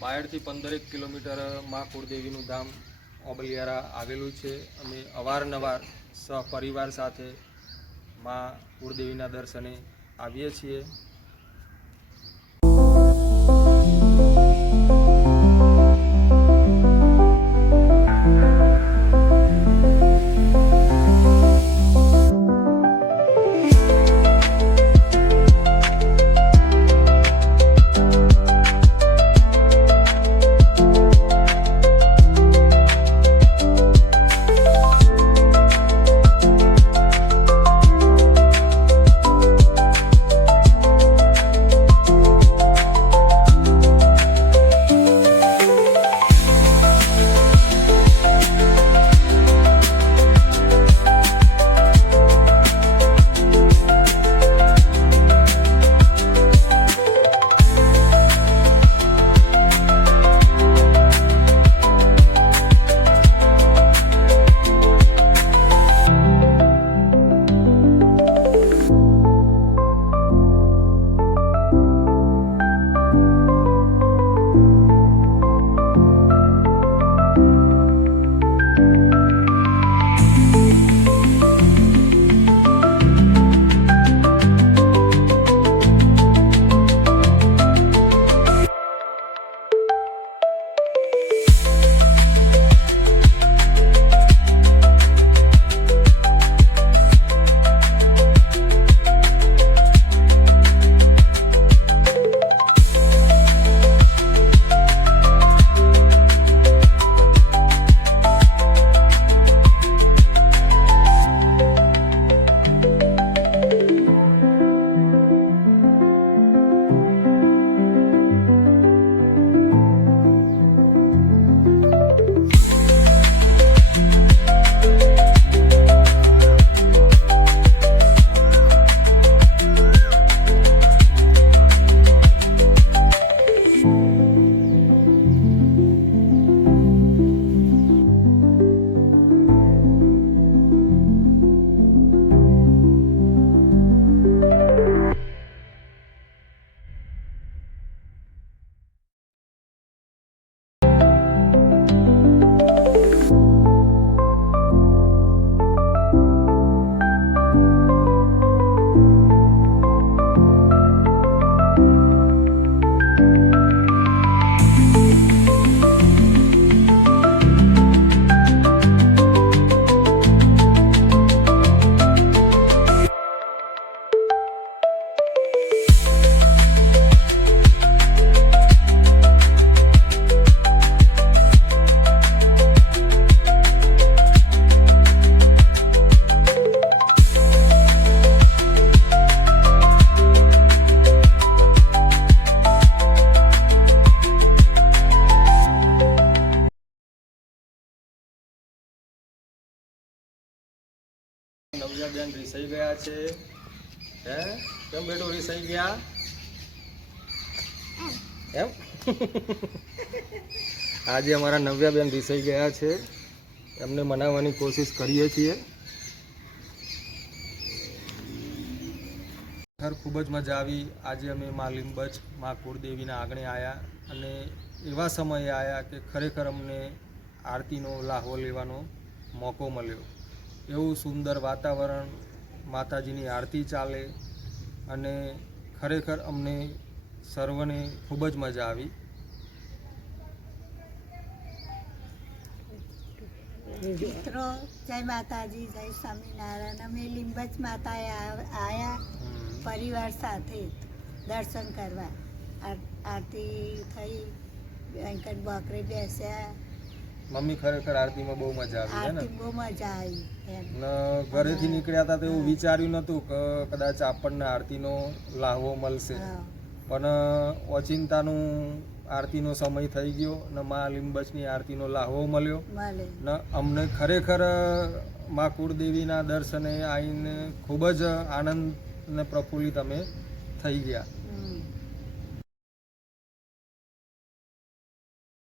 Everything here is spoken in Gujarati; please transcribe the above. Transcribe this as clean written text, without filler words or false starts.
બાયડથી 15 કિલોમીટર માં કુળદેવીનું ધામ ઓબલિયારા આવેલું છે। અમે અવારનવાર સહપરિવાર સાથે માં કુળદેવીના દર્શને આવીએ છીએ। નવ્યાબેન રીસાઈ ગયા છે। હે કેમ બેટો રીસાઈ ગયા એમ? આજે અમારા નવ્યાબેન રીસાઈ ગયા છે, એમને મનાવવાની કોશિશ કરીએ છીએ। ખૂબ જ મજા આવી। આજે અમે મા લીંબચ મા કુળદેવીના આંગણે આવ્યા અને એવા સમયે આવ્યા કે ખરેખર અમને આરતીનો લાહવો લેવાનો મોકો મળ્યો। એવું સુંદર વાતાવરણ, માતાજીની આરતી ચાલે અને ખરેખર અમને સર્વને ખૂબ જ મજા આવી। મિત્રો જય માતાજી, જય સ્વામિનારાયણ। અમે લીંબચ માતાએ આવ્યા પરિવાર સાથે દર્શન કરવા। આરતી થઈ, વેંકટ બોકરે બેસ્યા। મમ્મી ખરેખર આરતીમાં બહુ મજા આવી છે ને? બહુ મજા આવી। ઘરેથી નીકળ્યા હતા તો એવું વિચાર્યું નહોતું કે કદાચ આપણને આરતીનો લાહવો મળશે, પણ ઓચિંતાનું આરતીનો સમય થઈ ગયો ને મા લીંબચની આરતીનો લાહવો મળ્યો ને અમને ખરેખર મા કુળદેવીના દર્શને આવીને ખૂબ જ આનંદ ને પ્રફુલ્લિત અમે થઈ ગયા।